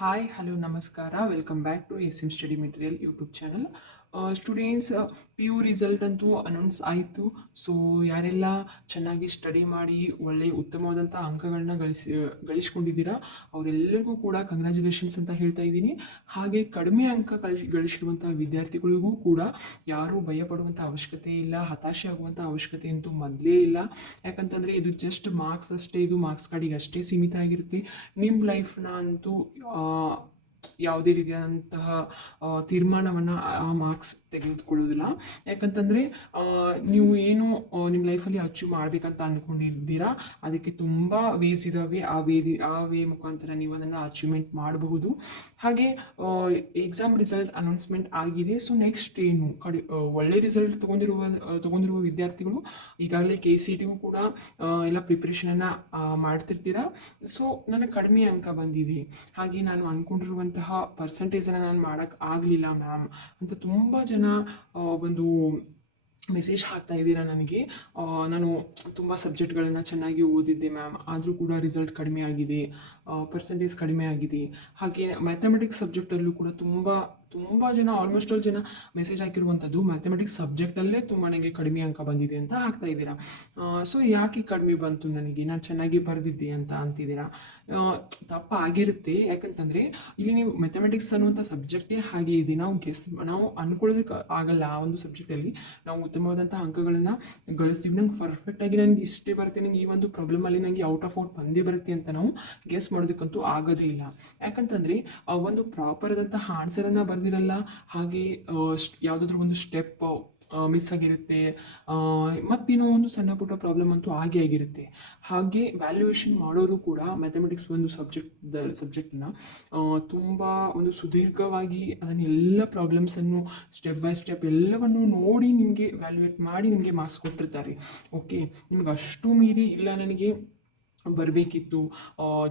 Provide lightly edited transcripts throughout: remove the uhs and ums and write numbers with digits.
Hi hello ನಮಸ್ಕಾರ welcome back to S study material YouTube channel. Students, P U result ಅಂತೂ announce ಆಯಿತು. So ಯಾರೆಲ್ಲ ಚೆನ್ನಾಗಿ study ಮಾಡಿ ಒಳ್ಳೆಯ ಉತ್ತಮವಾದಂಥ ಅಂಕಗಳನ್ನ ಗಳಿಸ್ಕೊಂಡಿದ್ದೀರಾ ಅವರೆಲ್ಲರಿಗೂ ಕೂಡ ಕಂಗ್ರ್ಯಾಚುಲೇಷನ್ಸ್ ಅಂತ ಹೇಳ್ತಾ ಇದ್ದೀನಿ. ಹಾಗೆ ಕಡಿಮೆ ಅಂಕ ಗಳಿಸಿರುವಂಥ ವಿದ್ಯಾರ್ಥಿಗಳಿಗೂ ಕೂಡ ಯಾರೂ ಭಯಪಡುವಂಥ ಅವಶ್ಯಕತೆ ಇಲ್ಲ, ಹತಾಶೆ ಆಗುವಂಥ ಅವಶ್ಯಕತೆ ಅಂತೂ ಮೊದಲೇ ಇಲ್ಲ. ಯಾಕಂತಂದರೆ ಇದು ಜಸ್ಟ್ ಮಾರ್ಕ್ಸ್ ಅಷ್ಟೇ, ಇದು ಮಾರ್ಕ್ಸ್ ಕಾರ್ಡಿಗೆ ಅಷ್ಟೇ ಸೀಮಿತ ಆಗಿರುತ್ತೆ. ನಿಮ್ಮ ಲೈಫ್ನ ಅಂತೂ ಯಾವುದೇ ರೀತಿಯಾದಂತಹ ತೀರ್ಮಾನವನ್ನು ಆ ಮಾರ್ಕ್ಸ್ ತೆಗೆದುಕೊಳ್ಳೋದಿಲ್ಲ. ಯಾಕಂತಂದರೆ ನೀವು ಏನು ನಿಮ್ಮ ಲೈಫಲ್ಲಿ ಅಚೀವ್ ಮಾಡಬೇಕಂತ ಅಂದ್ಕೊಂಡಿದ್ದೀರಾ ಅದಕ್ಕೆ ತುಂಬ ವೇಸ್ ಇದ್ದಾವೆ. ಆ ವೇ ಮುಖಾಂತರ ನೀವು ಅದನ್ನು ಅಚೀವ್ಮೆಂಟ್ ಮಾಡಬಹುದು. ಹಾಗೆ ಎಕ್ಸಾಮ್ ರಿಸಲ್ಟ್ ಅನೌನ್ಸ್ಮೆಂಟ್ ಆಗಿದೆ. ಸೊ ನೆಕ್ಸ್ಟ್ ಏನು ಒಳ್ಳೆ ರಿಸಲ್ಟ್ ತಗೊಂಡಿರುವ ವಿದ್ಯಾರ್ಥಿಗಳು ಈಗಾಗಲೇ KCETಗೂ ಕೂಡ ಎಲ್ಲ ಪ್ರಿಪ್ರೇಷನನ್ನು ಮಾಡ್ತಿರ್ತೀರಾ. ಸೊ ನನಗೆ ಕಡಿಮೆ ಅಂಕ ಬಂದಿದೆ, ಹಾಗೆ ನಾನು ಅಂದ್ಕೊಂಡಿರುವಂತಹ ಪರ್ಸೆಂಟೇಜನ್ನು ನಾನು ಮಾಡೋಕ್ಕೆ ಆಗಲಿಲ್ಲ ಮ್ಯಾಮ್ ಅಂತ ತುಂಬ ಜನ ಒಂದು ಮೆಸೇಜ್ ಹಾಕ್ತಾ ಇದ್ದೀರಾ ನನಗೆ. ನಾನು ತುಂಬ ಸಬ್ಜೆಕ್ಟ್ಗಳನ್ನು ಚೆನ್ನಾಗಿ ಓದಿದ್ದೆ ಮ್ಯಾಮ್, ಆದರೂ ಕೂಡ ರಿಸಲ್ಟ್ ಕಡಿಮೆ ಆಗಿದೆ, ಪರ್ಸೆಂಟೇಜ್ ಕಡಿಮೆ ಆಗಿದೆ. ಹಾಗೆ ಮ್ಯಾಥಮೆಟಿಕ್ಸ್ ಸಬ್ಜೆಕ್ಟಲ್ಲೂ ಕೂಡ ತುಂಬ ಜನ, ಆಲ್ಮೋಸ್ಟ್ ಆಲ್ ಜನ ಮೆಸೇಜ್ ಹಾಕಿರುವಂಥದ್ದು ಮ್ಯಾಥಮೆಟಿಕ್ಸ್ ಸಬ್ಜೆಕ್ಟಲ್ಲೇ ತುಂಬ ನನಗೆ ಕಡಿಮೆ ಅಂಕ ಬಂದಿದೆ ಅಂತ ಹಾಕ್ತಾ ಇದ್ದೀರಾ. ಸೊ ಯಾಕೆ ಕಡಿಮೆ ಬಂತು ನನಗೆ, ನಾನು ಚೆನ್ನಾಗಿ ಬರೆದಿದ್ದೆ ಅಂತ ಅಂತಿದ್ದೀರಾ. ತಪ್ಪ ಆಗಿರುತ್ತೆ. ಯಾಕಂತಂದರೆ ಇಲ್ಲಿ ನೀವು ಮ್ಯಾಥಮೆಟಿಕ್ಸ್ ಅನ್ನುವಂಥ ಸಬ್ಜೆಕ್ಟೇ ಹಾಗೆ ಇದೆ. ನಾವು ಅಂದ್ಕೊಳ್ಳೋದಕ್ಕೆ ಆಗಲ್ಲ ಆ ಒಂದು ಸಬ್ಜೆಕ್ಟಲ್ಲಿ ನಾವು ಉತ್ತಮವಾದಂಥ ಅಂಕಗಳನ್ನು ಗಳಿಸ್ತೀವಿ. ನಂಗೆ ಪರ್ಫೆಕ್ಟಾಗಿ ನನಗೆ ಇಷ್ಟೇ ಬರುತ್ತೆ, ನನಗೆ ಈ ಒಂದು ಪ್ರಾಬ್ಲಮಲ್ಲಿ ನನಗೆ ಔಟ್ ಆಫ್ ಔಟ್ ಬಂದೇ ಬರುತ್ತೆ ಅಂತ ನಾವು ಗೆಸ್ ಮಾಡೋದಕ್ಕಂತೂ ಆಗೋದೇ ಇಲ್ಲ. ಯಾಕಂತಂದರೆ ಒಂದು ಪ್ರಾಪರ್ ಆದಂಥ ಆನ್ಸರನ್ನು ಬರೆದಿರಲ್ಲ, ಹಾಗೆ ಯಾವುದಾದ್ರೂ ಒಂದು ಸ್ಟೆಪ್ ಮಿಸ್ ಆಗಿರುತ್ತೆ, ಮತ್ತೇನೋ ಒಂದು ಸಣ್ಣ ಪುಟ್ಟ ಪ್ರಾಬ್ಲಮ್ ಅಂತೂ ಆಗಿರುತ್ತೆ. ಹಾಗೆ ವ್ಯಾಲ್ಯೂಯೇಷನ್ ಮಾಡೋರು ಕೂಡ ಮ್ಯಾಥಮೆಟಿಕ್ಸ್ ಒಂದು ಸಬ್ಜೆಕ್ಟನ್ನ ತುಂಬ ಒಂದು ಸುದೀರ್ಘವಾಗಿ ಅದನ್ನೆಲ್ಲ ಪ್ರಾಬ್ಲಮ್ಸನ್ನು ಸ್ಟೆಪ್ ಬೈ ಸ್ಟೆಪ್ ಎಲ್ಲವನ್ನು ನೋಡಿ ನಿಮಗೆ ವ್ಯಾಲ್ಯೂಯೇಟ್ ಮಾಡಿ ನಿಮಗೆ ಮಾರ್ಕ್ಸ್ ಕೊಟ್ಟಿರ್ತಾರೆ. ಓಕೆ, ನಿಮ್ಗೆ ಅಷ್ಟು ಮೀರಿ ಇಲ್ಲ ನನಗೆ ಬರಬೇಕಿತ್ತು,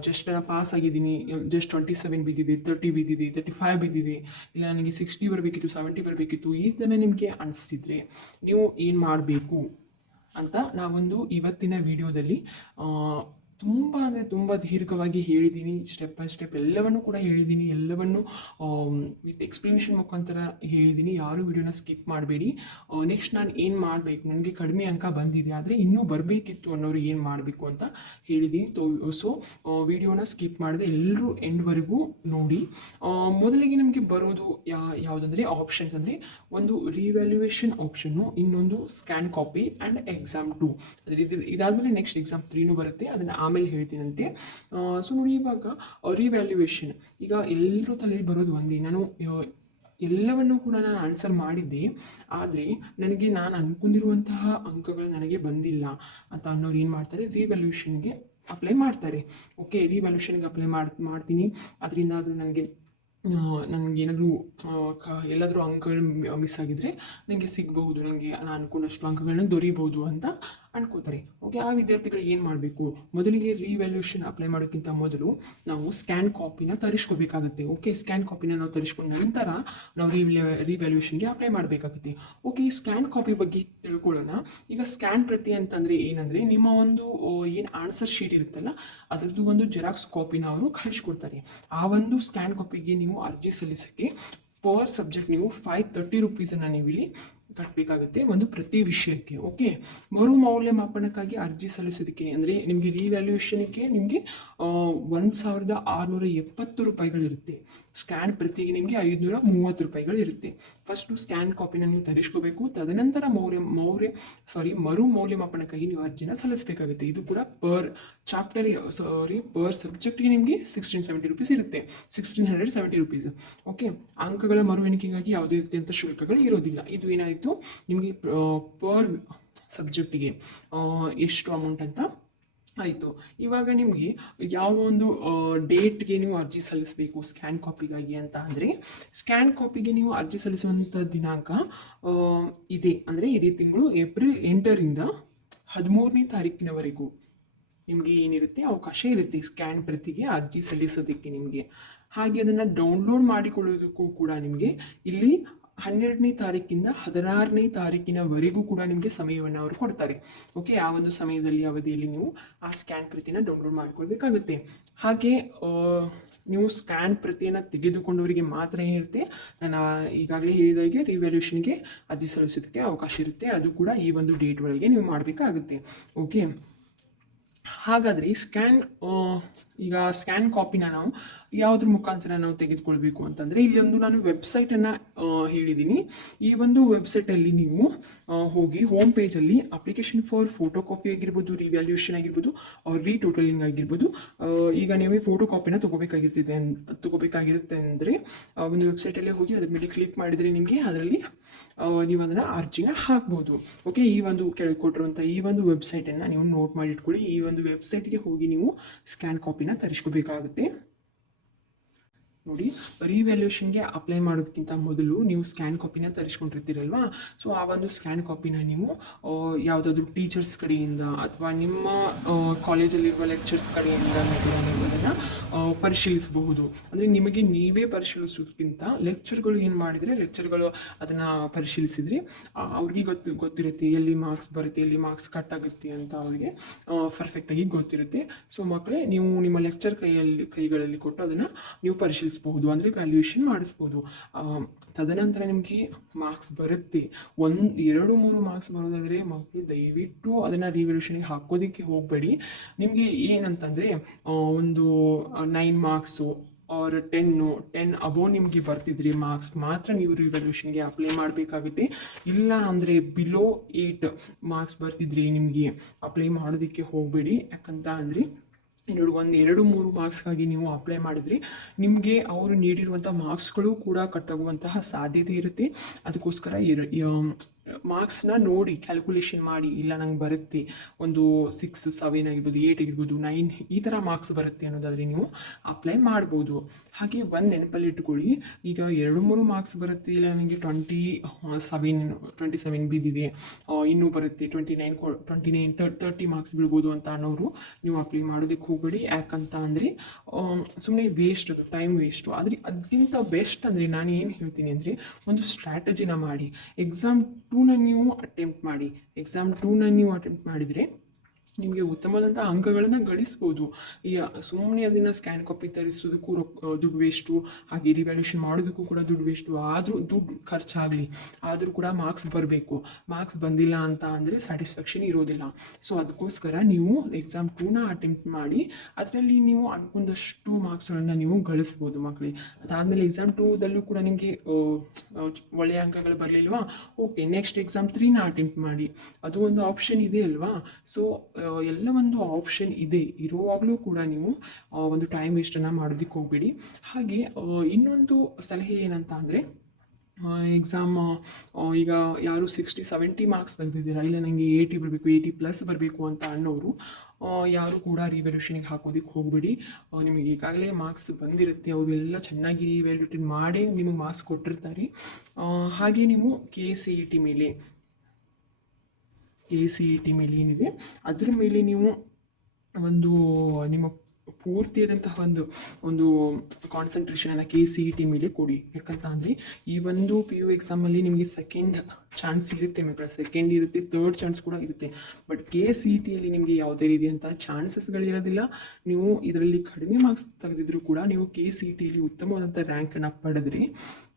ಜಸ್ಟ್ ನಾನು ಪಾಸ್ ಆಗಿದ್ದೀನಿ, ಜಸ್ಟ್ 27 ಬಿದ್ದಿದೆ, 30 ಬಿದ್ದಿದೆ, 35 ಬಿದ್ದಿದೆ, ಇಲ್ಲ ನನಗೆ 60 ಬರಬೇಕಿತ್ತು, 70 ಬರಬೇಕಿತ್ತು, ಈ ಥರ ನಿಮಗೆ ಅನಿಸಿದ್ರೆ ನೀವು ಏನು ಮಾಡಬೇಕು ಅಂತ ನಾವೊಂದು ಇವತ್ತಿನ ವಿಡಿಯೋದಲ್ಲಿ ತುಂಬ ದೀರ್ಘವಾಗಿ ಹೇಳಿದ್ದೀನಿ. ಸ್ಟೆಪ್ ಬೈ ಸ್ಟೆಪ್ ಎಲ್ಲವನ್ನು ಕೂಡ ಹೇಳಿದ್ದೀನಿ, ಎಲ್ಲವನ್ನು ವಿತ್ ಎಕ್ಸ್ಪ್ಲನೇಷನ್ ಮುಖಾಂತರ ಹೇಳಿದ್ದೀನಿ. ಯಾರೂ ವಿಡಿಯೋನ ಸ್ಕಿಪ್ ಮಾಡಬೇಡಿ. ನೆಕ್ಸ್ಟ್ ನಾನು ಏನು ಮಾಡಬೇಕು, ನನಗೆ ಕಡಿಮೆ ಅಂಕ ಬಂದಿದೆ ಆದರೆ ಇನ್ನೂ ಬರಬೇಕಿತ್ತು ಅನ್ನೋರು ಏನು ಮಾಡಬೇಕು ಅಂತ ಹೇಳಿದ್ದೀನಿ. ಸೊ ವಿಡಿಯೋನ ಸ್ಕಿಪ್ ಮಾಡಿದೆ ಎಲ್ಲರೂ ಎಂಡ್ವರೆಗೂ ನೋಡಿ. ಮೊದಲಿಗೆ ನಮಗೆ ಬರೋದು ಯಾವುದಂದರೆ ಆಪ್ಷನ್ಸ್, ಅಂದರೆ ಒಂದು ರಿವ್ಯಾಲ್ಯೂಯೇಷನ್ ಆಪ್ಷನ್ನು, ಇನ್ನೊಂದು ಸ್ಕ್ಯಾನ್ ಕಾಪಿ ಆ್ಯಂಡ್ ಎಕ್ಸಾಮ್ 2. ಅಂದರೆ ಇದಾದಮೇಲೆ ನೆಕ್ಸ್ಟ್ ಎಕ್ಸಾಮ್ 3ನೂ ಬರುತ್ತೆ, ಅದನ್ನು ಆಮೇಲೆ ಹೇಳ್ತೀನಂತೆ. ಸೊ ನೋಡಿ, ಇವಾಗ ರಿವ್ಯಾಲ್ಯೂಯೇಷನ್ ಈಗ ಎಲ್ಲರೂ ತಲೆಯಲ್ಲಿ ಬರೋದು ಒಂದೇ. ನಾನು ಎಲ್ಲವನ್ನೂ ಕೂಡ ನಾನು ಆನ್ಸರ್ ಮಾಡಿದ್ದೆ, ಆದರೆ ನನಗೆ ನಾನು ಅಂದ್ಕೊಂಡಿರುವಂತಹ ಅಂಕಗಳು ನನಗೆ ಬಂದಿಲ್ಲ ಅಂತ ಅನ್ನೋರು ಏನು ಮಾಡ್ತಾರೆ, ರಿವ್ಯಾಲ್ಯೂಯೇಷನ್ಗೆ ಅಪ್ಲೈ ಮಾಡ್ತಾರೆ. ಓಕೆ, ರಿವ್ಯಾಲ್ಯೂಯೇಷನ್ಗೆ ಅಪ್ಲೈ ಮಾಡ್ತೀನಿ, ಅದರಿಂದ ಅದು ನನಗೇನಾದರೂ ಎಲ್ಲಾದರೂ ಅಂಕಗಳು ಮಿಸ್ ಆಗಿದ್ರೆ ನನಗೆ ಸಿಗಬಹುದು, ನನಗೆ ನಾನು ಅಂದ್ಕೊಂಡಷ್ಟು ಅಂಕಗಳನ್ನ ದೊರೀಬಹುದು ಅಂತ ಅನ್ಕೋತಾರೆ. ಓಕೆ, ಆ ವಿದ್ಯಾರ್ಥಿಗಳು ಏನು ಮಾಡಬೇಕು, ಮೊದಲಿಗೆ ರಿವ್ಯಾಲ್ಯೂಯೇಷನ್ ಅಪ್ಲೈ ಮಾಡೋಕ್ಕಿಂತ ಮೊದಲು ನಾವು ಸ್ಕ್ಯಾನ್ ಕಾಪಿನ ತರಿಸ್ಕೋಬೇಕಾಗುತ್ತೆ. ಓಕೆ, ಸ್ಕ್ಯಾನ್ ಕಾಪಿನ ನಾವು ತರಿಸ್ಕೊಂಡ ನಂತರ ನಾವು ರಿವ್ಯಾಲ್ಯೂಯೇಷನ್ಗೆ ಅಪ್ಲೈ ಮಾಡಬೇಕಾಗುತ್ತೆ. ಓಕೆ, ಸ್ಕ್ಯಾನ್ ಕಾಪಿ ಬಗ್ಗೆ ತಿಳ್ಕೊಳ್ಳೋಣ. ಈಗ ಸ್ಕ್ಯಾನ್ ಪ್ರತಿ ಅಂತಂದರೆ ಏನಂದರೆ, ನಿಮ್ಮ ಒಂದು ಏನು ಆನ್ಸರ್ ಶೀಟ್ ಇರುತ್ತಲ್ಲ ಅದರದ್ದು ಒಂದು ಜೆರಾಕ್ಸ್ ಕಾಪಿನ ಅವರು ಕಳಿಸ್ಕೊಡ್ತಾರೆ. ಆ ಒಂದು ಸ್ಕ್ಯಾನ್ ಕಾಪಿಗೆ ನೀವು ಅರ್ಜಿ ಸಲ್ಲಿಸೋಕ್ಕೆ ಪರ್ ಸಬ್ಜೆಕ್ಟ್ ನೀವು 530 ರೂಪೀಸನ್ನು ನೀವು ಇಲ್ಲಿ ಕಟ್ಟಬೇಕಾಗುತ್ತೆ ಒಂದು ಪ್ರತಿ ವಿಷಯಕ್ಕೆ. ಓಕೆ, ಮರು ಮೌಲ್ಯಮಾಪನಕ್ಕಾಗಿ ಅರ್ಜಿ ಸಲ್ಲಿಸೋದಕ್ಕೆ ಅಂದರೆ ನಿಮಗೆ ರಿವ್ಯಾಲ್ಯೂಯೇಷನ್ಗೆ ನಿಮಗೆ 1670 ರೂಪಾಯಿಗಳಿರುತ್ತೆ. ಸ್ಕ್ಯಾನ್ ಪ್ರತಿಗೆ ನಿಮಗೆ 530 ರೂಪಾಯಿಗಳಿರುತ್ತೆ. ಫಸ್ಟು ಸ್ಕ್ಯಾನ್ ಕಾಪಿನ ನೀವು ತರಿಸ್ಕೋಬೇಕು, ತದನಂತರ ಮರು ಮೌಲ್ಯಮಾಪನಕ್ಕಾಗಿ ನೀವು ಅರ್ಜಿನ ಸಲ್ಲಿಸಬೇಕಾಗುತ್ತೆ. ಇದು ಕೂಡ ಪರ್ ಸಬ್ಜೆಕ್ಟ್ಗೆ ನಿಮಗೆ 1670 ರೂಪೀಸ್ ಇರುತ್ತೆ, 1670 ರೂಪೀಸ್. ಓಕೆ, ಅಂಕಗಳ ಮರು ಎಣಿಕೆಗಾಗಿ ಯಾವುದೇ ರೀತಿಯಂಥ ಶುಲ್ಕಗಳು ಇರೋದಿಲ್ಲ. ಇದು ಏನಾಯಿತು ನಿಮಗೆ ಪರ್ ಸಬ್ಜೆಕ್ಟಿಗೆ ಎಷ್ಟು ಅಮೌಂಟ್ ಅಂತ ಆಯಿತು. ಇವಾಗ ನಿಮಗೆ ಯಾವ ಒಂದು ಡೇಟ್ಗೆ ನೀವು ಅರ್ಜಿ ಸಲ್ಲಿಸಬೇಕು ಸ್ಕ್ಯಾನ್ ಕಾಪಿಗಾಗಿ ಅಂತ ಅಂದರೆ, ಸ್ಕ್ಯಾನ್ ಕಾಪಿಗೆ ನೀವು ಅರ್ಜಿ ಸಲ್ಲಿಸುವಂಥ ದಿನಾಂಕ ಇದೇ ತಿಂಗಳು ಏಪ್ರಿಲ್ 8ರಿಂದ 13ನೇ ತಾರೀಕಿನವರೆಗೂ ನಿಮಗೆ ಏನಿರುತ್ತೆ ಅವಕಾಶ ಇರುತ್ತೆ ಸ್ಕ್ಯಾನ್ ಪ್ರತಿಗೆ ಅರ್ಜಿ ಸಲ್ಲಿಸೋದಕ್ಕೆ ನಿಮಗೆ. ಹಾಗೆ ಅದನ್ನು ಡೌನ್ಲೋಡ್ ಮಾಡಿಕೊಳ್ಳೋದಕ್ಕೂ ಕೂಡ ನಿಮಗೆ ಇಲ್ಲಿ 12ನೇ ತಾರೀಕಿಂದ 16ನೇ ತಾರೀಕಿನವರೆಗೂ ಕೂಡ ನಿಮಗೆ ಸಮಯವನ್ನು ಅವರು ಕೊಡ್ತಾರೆ. ಓಕೆ, ಆ ಒಂದು ಸಮಯದಲ್ಲಿ ಅವಧಿಯಲ್ಲಿ ನೀವು ಆ ಸ್ಕ್ಯಾನ್ ಪ್ರತಿನ ಡೌನ್ಲೋಡ್ ಮಾಡ್ಕೊಳ್ಬೇಕಾಗುತ್ತೆ. ಹಾಗೆ ನೀವು ಸ್ಕ್ಯಾನ್ ಪ್ರತಿಯನ್ನು ತೆಗೆದುಕೊಂಡವರಿಗೆ ಮಾತ್ರ ಏನಿರುತ್ತೆ, ನಾನು ಈಗಾಗಲೇ ಹೇಳಿದಾಗೆ ರಿವ್ಯಾಲ್ಯೂಷನ್ಗೆ ಅರ್ಜಿ ಸಲ್ಲಿಸೋದಕ್ಕೆ ಅವಕಾಶ ಇರುತ್ತೆ. ಅದು ಕೂಡ ಈ ಒಂದು ಡೇಟ್ ಒಳಗೆ ನೀವು ಮಾಡಬೇಕಾಗುತ್ತೆ. ಓಕೆ, ಹಾಗಾದರೆ ಈಗ ಸ್ಕ್ಯಾನ್ ಕಾಪಿನ ನಾವು ಯಾವುದ್ರ ಮುಖಾಂತರ ನಾವು ತೆಗೆದುಕೊಳ್ಬೇಕು ಅಂತಂದರೆ, ಇಲ್ಲಿ ಒಂದು ನಾನು ವೆಬ್ಸೈಟನ್ನು ಹೇಳಿದ್ದೀನಿ. ಈ ಒಂದು ವೆಬ್ಸೈಟಲ್ಲಿ ನೀವು ಹೋಗಿ ಹೋಮ್ ಪೇಜಲ್ಲಿ ಅಪ್ಲಿಕೇಶನ್ ಫಾರ್ ಫೋಟೋ ಕಾಪಿ ಆಗಿರ್ಬೋದು, ರಿವ್ಯಾಲ್ಯೂಷನ್ ಆಗಿರ್ಬೋದು, ರೀಟೋಟಲಿಂಗ್ ಆಗಿರ್ಬೋದು, ಈಗ ನೀವು ಫೋಟೋ ಕಾಪಿನ ತಗೋಬೇಕಾಗಿರುತ್ತೆ ಅಂದರೆ ಒಂದು ವೆಬ್ಸೈಟಲ್ಲೇ ಹೋಗಿ ಅದ್ರ ಮೇಲೆ ಕ್ಲಿಕ್ ಮಾಡಿದರೆ ನಿಮಗೆ ಅದರಲ್ಲಿ ನೀವು ಅದನ್ನು ಅರ್ಜಿನ ಹಾಕ್ಬೋದು. ಓಕೆ, ಈ ಒಂದು ಕೆಳಗೆ ಕೊಟ್ಟಿರುವಂಥ ಈ ಒಂದು ವೆಬ್ಸೈಟನ್ನು ನೀವು ನೋಟ್ ಮಾಡಿ ಇಟ್ಕೊಳ್ಳಿ. ಈ ಒಂದು ವೆಬ್ಸೈಟ್ಗೆ ಹೋಗಿ ನೀವು ಸ್ಕ್ಯಾನ್ ಕಾಪಿನ ತರಿಸ್ಕೋಬೇಕಾಗುತ್ತೆ. ನೋಡಿ, ರಿವ್ಯಾಲ್ಯೂಷನ್ಗೆ ಅಪ್ಲೈ ಮಾಡೋದಕ್ಕಿಂತ ಮೊದಲು ನೀವು ಸ್ಕ್ಯಾನ್ ಕಾಪಿನ ತರಿಸ್ಕೊಂಡಿರ್ತೀರಲ್ವಾ, ಸೊ ಆ ಒಂದು ಸ್ಕ್ಯಾನ್ ಕಾಪಿನ ನೀವು ಯಾವುದಾದ್ರೂ ಟೀಚರ್ಸ್ ಕಡೆಯಿಂದ ಅಥವಾ ನಿಮ್ಮ ಕಾಲೇಜಲ್ಲಿರುವ ಲೆಕ್ಚರ್ಸ್ ಕಡೆಯಿಂದ ನೀವು ಅದನ್ನು ಪರಿಶೀಲಿಸಬಹುದು. ಅಂದರೆ ನಿಮಗೆ ನೀವೇ ಪರಿಶೀಲಿಸೋದಕ್ಕಿಂತ ಲೆಕ್ಚರ್ಗಳು ಏನು ಮಾಡಿದರೆ, ಲೆಕ್ಚರ್ಗಳು ಅದನ್ನು ಪರಿಶೀಲಿಸಿದರೆ ಅವ್ರಿಗೆ ಗೊತ್ತಿರುತ್ತೆ ಎಲ್ಲಿ ಮಾರ್ಕ್ಸ್ ಬರುತ್ತೆ, ಎಲ್ಲಿ ಮಾರ್ಕ್ಸ್ ಕಟ್ ಆಗುತ್ತೆ ಅಂತ ಅವ್ರಿಗೆ ಪರ್ಫೆಕ್ಟಾಗಿ ಗೊತ್ತಿರುತ್ತೆ. ಸೊ ಮಕ್ಕಳೇ, ನೀವು ನಿಮ್ಮ ಲೆಕ್ಚರ್ ಕೈಗಳಲ್ಲಿ ಕೊಟ್ಟು ಅದನ್ನು ನೀವು ಪರಿಶೀಲಿಸಬಹುದು, ಅಂದರೆ ವ್ಯಾಲ್ಯೂಯೇಷನ್ ಮಾಡಿಸ್ಬೋದು. ತದನಂತರ ನಿಮಗೆ ಮಾರ್ಕ್ಸ್ ಬರುತ್ತೆ. 1, 2, 3 ಮಾರ್ಕ್ಸ್ ಬರೋದಾದರೆ ಮಕ್ಕಳು ದಯವಿಟ್ಟು ಅದನ್ನು ರಿವ್ಯಾಲ್ಯೂಷನ್ಗೆ ಹಾಕೋದಕ್ಕೆ ಹೋಗಬೇಡಿ. ನಿಮಗೆ ಏನಂತಂದರೆ ಒಂದು 9 ಮಾರ್ಕ್ಸು ಆರ್ 10 ಅಬೋವ್ ನಿಮಗೆ ಬರ್ತಿದ್ರೆ ಮಾರ್ಕ್ಸ್ ಮಾತ್ರ ನೀವು ರಿವ್ಯಾಲ್ಯೂಷನ್ಗೆ ಅಪ್ಲೈ ಮಾಡಬೇಕಾಗುತ್ತೆ. ಇಲ್ಲ ಅಂದರೆ ಬಿಲೋ 8 ಮಾರ್ಕ್ಸ್ ಬರ್ತಿದ್ರೆ ನಿಮಗೆ ಅಪ್ಲೈ ಮಾಡೋದಕ್ಕೆ ಹೋಗಬೇಡಿ. ಯಾಕಂತ ಅಂದರೆ 1, 2, 3 ಮಾರ್ಕ್ಸ್ಗಾಗಿ ನೀವು ಅಪ್ಲೈ ಮಾಡಿದರೆ ನಿಮಗೆ ಅವರು ನೀಡಿರುವಂಥ ಮಾರ್ಕ್ಸ್ಗಳು ಕೂಡ ಕಟ್ಟಾಗುವಂತಹ ಸಾಧ್ಯತೆ ಇರುತ್ತೆ. ಅದಕ್ಕೋಸ್ಕರ ಮಾರ್ಕ್ಸ್ನ ನೋಡಿ ಕ್ಯಾಲ್ಕುಲೇಷನ್ ಮಾಡಿ, ಇಲ್ಲ ನಂಗೆ ಬರುತ್ತೆ ಒಂದು 6, 7 ಆಗಿರ್ಬೋದು, 8 ಆಗಿರ್ಬೋದು, 9 ಈ ಥರ ಮಾರ್ಕ್ಸ್ ಬರುತ್ತೆ ಅನ್ನೋದಾದರೆ ನೀವು ಅಪ್ಲೈ ಮಾಡ್ಬೋದು. ಹಾಗೆ ಒಂದು ನೆನಪಲ್ಲಿ ಇಟ್ಕೊಳ್ಳಿ, ಈಗ 2-3 ಮಾರ್ಕ್ಸ್ ಬರುತ್ತೆ, ಇಲ್ಲ ನನಗೆ 27 ಬಿದ್ದಿದೆ, ಇನ್ನೂ ಬರುತ್ತೆ 29 30 ಮಾರ್ಕ್ಸ್ ಬೀಳ್ಬೋದು ಅಂತ ಅನ್ನೋರು ನೀವು ಅಪ್ಲೈ ಮಾಡೋದಕ್ಕೆ ಹೋಗಬೇಡಿ. ಯಾಕಂತ ಅಂದರೆ ಸುಮ್ಮನೆ ವೇಸ್ಟ್, ಅದು ಟೈಮ್ ವೇಸ್ಟು. ಆದರೆ ಅದಕ್ಕಿಂತ ಬೆಸ್ಟ್ ಅಂದರೆ ನಾನು ಏನು ಹೇಳ್ತೀನಿ ಅಂದರೆ, ಒಂದು ಸ್ಟ್ರಾಟಜಿನ ಮಾಡಿ. ಎಕ್ಸಾಮ್ 2ನ ನೀವು ಅಟೆಂಪ್ಟ್ ಮಾಡಿದರೆ ನಿಮಗೆ ಉತ್ತಮವಾದಂಥ ಅಂಕಗಳನ್ನು ಗಳಿಸ್ಬೋದು. ಈ ಸುಮ್ಮನೆ ಅದನ್ನು ಸ್ಕ್ಯಾನ್ ಕಾಪಿ ತರಿಸೋದಕ್ಕೂ ದುಡ್ಡು ವೇಸ್ಟು, ಹಾಗೆ ರಿವ್ಯಾಲ್ಯೂಷನ್ ಮಾಡೋದಕ್ಕೂ ಕೂಡ ದುಡ್ಡು ವೇಸ್ಟು. ಆದರೂ ದುಡ್ಡು ಖರ್ಚಾಗಲಿ, ಆದರೂ ಕೂಡ ಮಾರ್ಕ್ಸ್ ಬರಬೇಕು. ಮಾರ್ಕ್ಸ್ ಬಂದಿಲ್ಲ ಅಂತ ಅಂದರೆ ಸ್ಯಾಟಿಸ್ಫ್ಯಾಕ್ಷನ್ ಇರೋದಿಲ್ಲ. ಸೊ ಅದಕ್ಕೋಸ್ಕರ ನೀವು ಎಕ್ಸಾಮ್ 2ನ ಅಟೆಂಪ್ಟ್ ಮಾಡಿ, ಅದರಲ್ಲಿ ನೀವು ಅನ್ಕೊಂಡಷ್ಟು ಮಾರ್ಕ್ಸ್ಗಳನ್ನು ನೀವು ಗಳಿಸ್ಬೋದು ಮಕ್ಕಳೇ. ಅದಾದಮೇಲೆ ಎಕ್ಸಾಮ್ 2ದಲ್ಲೂ ಕೂಡ ನಿಮಗೆ ಒಳ್ಳೆಯ ಅಂಕಗಳು ಬರಲಿಲ್ವಾ, ಓಕೆ, ನೆಕ್ಸ್ಟ್ ಎಕ್ಸಾಮ್ 3ನ ಅಟೆಂಪ್ಟ್ ಮಾಡಿ. ಅದು ಒಂದು ಆಪ್ಷನ್ ಇದೆ ಅಲ್ವಾ. ಸೊ ಎಲ್ಲ ಒಂದು ಆಪ್ಷನ್ ಇರುವಾಗಲೂ ಕೂಡ ನೀವು ಒಂದು ಟೈಮ್ ವೇಸ್ಟನ್ನು ಮಾಡೋದಕ್ಕೆ ಹೋಗಬೇಡಿ. ಹಾಗೆ ಇನ್ನೊಂದು ಸಲಹೆ ಏನಂತ ಅಂದರೆ, ಎಕ್ಸಾಮ್ ಈಗ ಯಾರು 60-70 ಮಾರ್ಕ್ಸ್ ತೆಗೆದಿದ್ದೀರಾ, ಇಲ್ಲ ನನಗೆ 80 ಬರಬೇಕು, 80+ ಬರಬೇಕು ಅಂತ ಅನ್ನೋರು ಯಾರು ಕೂಡ ರಿವ್ಯಾಲ್ಯೂಷನ್ಗೆ ಹಾಕೋದಕ್ಕೆ ಹೋಗಬೇಡಿ. ನಿಮಗೆ ಈಗಾಗಲೇ ಮಾರ್ಕ್ಸ್ ಬಂದಿರುತ್ತೆ, ಅವೆಲ್ಲ ಚೆನ್ನಾಗಿ ರಿವ್ಯಾಲ್ಯೂಟೆಡ್ ಮಾಡಿ ನಿಮಗೆ ಮಾರ್ಕ್ಸ್ ಕೊಟ್ಟಿರ್ತಾರೆ. ಹಾಗೆ ನೀವು KCET ಮೇಲೆ ಏನಿದೆ ಅದರ ಮೇಲೆ ನೀವು ಒಂದು ನಿಮ್ಮ ಪೂರ್ತಿಯಾದಂತಹ ಒಂದು ಕಾನ್ಸಂಟ್ರೇಷನನ್ನು KCET ಮೇಲೆ ಕೊಡಿ. ಯಾಕಂತ ಅಂದರೆ ಈ ಒಂದು PU ಎಕ್ಸಾಮಲ್ಲಿ ನಿಮಗೆ ಸೆಕೆಂಡ್ ಚಾನ್ಸ್ ಇರುತ್ತೆ ಮಕ್ಕಳ, ಸೆಕೆಂಡ್ ಇರುತ್ತೆ, ಥರ್ಡ್ ಚಾನ್ಸ್ ಕೂಡ ಇರುತ್ತೆ. ಬಟ್ KCETಯಲ್ಲಿ ನಿಮಗೆ ಯಾವುದೇ ರೀತಿಯಂಥ ಚಾನ್ಸಸ್ಗಳಿರೋದಿಲ್ಲ. ನೀವು ಇದರಲ್ಲಿ ಕಡಿಮೆ ಮಾರ್ಕ್ಸ್ ತೆಗೆದಿದ್ರು ಕೂಡ ನೀವು KCETಯಲ್ಲಿ ಉತ್ತಮವಾದಂಥ ರ್ಯಾಂಕನ್ನು ಪಡೆದ್ರೆ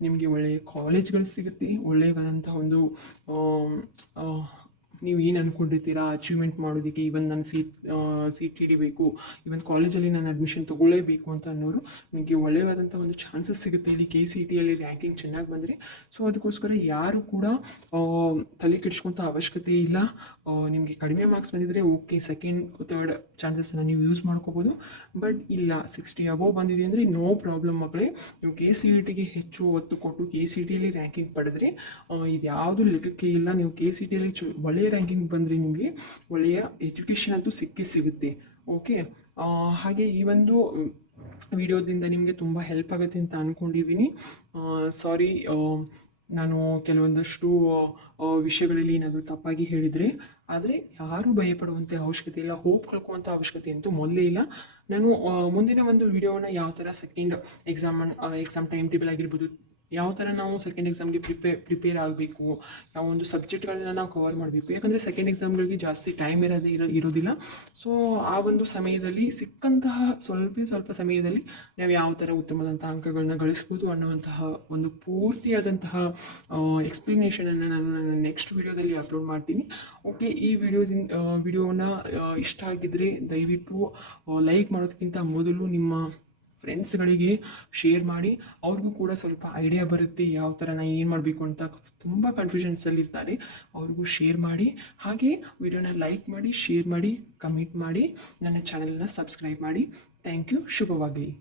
ನಿಮಗೆ ಒಳ್ಳೆಯ ಕಾಲೇಜ್ಗಳು ಸಿಗುತ್ತೆ. ಒಳ್ಳೆಯವಾದಂಥ ಒಂದು ನೀವು ಏನು ಅಂದ್ಕೊಂಡಿರ್ತೀರಾ ಅಚೀವ್ಮೆಂಟ್ ಮಾಡೋದಕ್ಕೆ, ಇವನ್ ನಾನು ಸೀಟ್ ಹಿಡಿಬೇಕು, ಇವನ್ ಕಾಲೇಜಲ್ಲಿ ನಾನು ಅಡ್ಮಿಷನ್ ತೊಗೊಳ್ಳೇಬೇಕು ಅಂತ ಅನ್ನೋರು ನಿಮಗೆ ಒಳ್ಳೆಯವಾದಂಥ ಒಂದು ಚಾನ್ಸಸ್ ಸಿಗುತ್ತೆ ಇಲ್ಲಿ KCETಯಲ್ಲಿ ರ್ಯಾಂಕಿಂಗ್ ಚೆನ್ನಾಗಿ ಬಂದರೆ. ಸೊ ಅದಕ್ಕೋಸ್ಕರ ಯಾರು ಕೂಡ ತಲೆ ಕೆಡಿಸ್ಕೊತ ಅವಶ್ಯಕತೆ ಇಲ್ಲ. ನಿಮಗೆ ಕಡಿಮೆ ಮಾರ್ಕ್ಸ್ ಬಂದಿದ್ದರೆ ಓಕೆ, ಸೆಕೆಂಡ್ ಥರ್ಡ್ ಚಾನ್ಸಸ್ನ ನೀವು ಯೂಸ್ ಮಾಡ್ಕೋಬೋದು. ಬಟ್ ಇಲ್ಲ 60 ಅಬೋವ್ ಬಂದಿದೆ ಅಂದರೆ ನೋ ಪ್ರಾಬ್ಲಮ್ ಮಕ್ಕಳೇ. ನೀವು KCETಗೆ ಹೆಚ್ಚು ಒತ್ತು ಕೊಟ್ಟು KCETಯಲ್ಲಿ ರ್ಯಾಂಕಿಂಗ್ ಪಡೆದ್ರೆ ಇದು ಯಾವುದು ಲೆಕ್ಕಕ್ಕೆ ಇಲ್ಲ. ನೀವು KCETಯಲ್ಲಿ ಒಳ್ಳೆಯ ರ್ಯಾಂಕಿಂಗ್ ಬಂದರೆ ನಿಮಗೆ ಒಳ್ಳೆಯ ಎಜುಕೇಷನ್ ಅಂತೂ ಸಿಗುತ್ತೆ. ಓಕೆ, ಹಾಗೆ ಈ ಒಂದು ವಿಡಿಯೋದಿಂದ ನಿಮಗೆ ತುಂಬ ಹೆಲ್ಪ್ ಆಗುತ್ತೆ ಅಂತ ಅಂದ್ಕೊಂಡಿದ್ದೀನಿ. ಸಾರಿ, ನಾನು ಕೆಲವೊಂದಷ್ಟು ವಿಷಯಗಳಲ್ಲಿ ಏನಾದರೂ ತಪ್ಪಾಗಿ ಹೇಳಿದರೆ. ಆದರೆ ಯಾರೂ ಭಯಪಡುವಂಥ ಅವಶ್ಯಕತೆ ಇಲ್ಲ, ಹೋಪ್ ಕಳ್ಕೊಳ್ಳುವಂಥ ಅವಶ್ಯಕತೆ ಅಂತೂ ಮೊದಲೇ ಇಲ್ಲ. ನಾನು ಮುಂದಿನ ಒಂದು ವಿಡಿಯೋವನ್ನು ಯಾವ ಥರ ಸೆಕೆಂಡ್ ಎಕ್ಸಾಮ್ ಟೈಮ್ ಟೇಬಲ್ ಆಗಿರ್ಬೋದು, ಯಾವ ಥರ ನಾವು ಸೆಕೆಂಡ್ ಎಕ್ಸಾಮ್ಗೆ ಪ್ರಿಪೇರ್ ಆಗಬೇಕು, ಯಾವ ಒಂದು ಸಬ್ಜೆಕ್ಟ್ಗಳನ್ನ ನಾವು ಕವರ್ ಮಾಡಬೇಕು. ಯಾಕಂದರೆ ಸೆಕೆಂಡ್ ಎಕ್ಸಾಮ್ಗಳಿಗೆ ಜಾಸ್ತಿ ಟೈಮ್ ಇರೋದಿಲ್ಲ. ಸೊ ಆ ಒಂದು ಸಮಯದಲ್ಲಿ ಸಿಕ್ಕಂತಹ ಸ್ವಲ್ಪ ಸಮಯದಲ್ಲಿ ನಾವು ಯಾವ ಥರ ಉತ್ತಮವಾದಂಥ ಅಂಕಗಳನ್ನ ಗಳಿಸ್ಬೋದು ಅನ್ನುವಂತಹ ಒಂದು ಪೂರ್ತಿಯಾದಂತಹ ಎಕ್ಸ್ಪ್ಲನೇಷನನ್ನು ನಾನು ನನ್ನ ನೆಕ್ಸ್ಟ್ ವಿಡಿಯೋದಲ್ಲಿ ಅಪ್ಲೋಡ್ ಮಾಡ್ತೀನಿ. ಓಕೆ, ಈ ವಿಡಿಯೋನ ಇಷ್ಟ ಆಗಿದ್ದರೆ ದಯವಿಟ್ಟು ಲೈಕ್ ಮಾಡೋದಕ್ಕಿಂತ ಮೊದಲು ನಿಮ್ಮ ಫ್ರೆಂಡ್ಸ್ಗಳಿಗೆ ಶೇರ್ ಮಾಡಿ. ಅವ್ರಿಗೂ ಕೂಡ ಸ್ವಲ್ಪ ಐಡಿಯಾ ಬರುತ್ತೆ ಯಾವ ಥರ ನಾನು ಏನು ಮಾಡಬೇಕು ಅಂತ ತುಂಬ ಕನ್ಫ್ಯೂಷನ್ಸಲ್ಲಿರ್ತಾರೆ. ಅವ್ರಿಗೂ ಶೇರ್ ಮಾಡಿ. ಹಾಗೆ ವಿಡಿಯೋನ ಲೈಕ್ ಮಾಡಿ, ಶೇರ್ ಮಾಡಿ, ಕಮೆಂಟ್ ಮಾಡಿ, ನನ್ನ ಚಾನಲನ್ನು ಸಬ್ಸ್ಕ್ರೈಬ್ ಮಾಡಿ. Thank you. ಶುಭವಾಗಲಿ.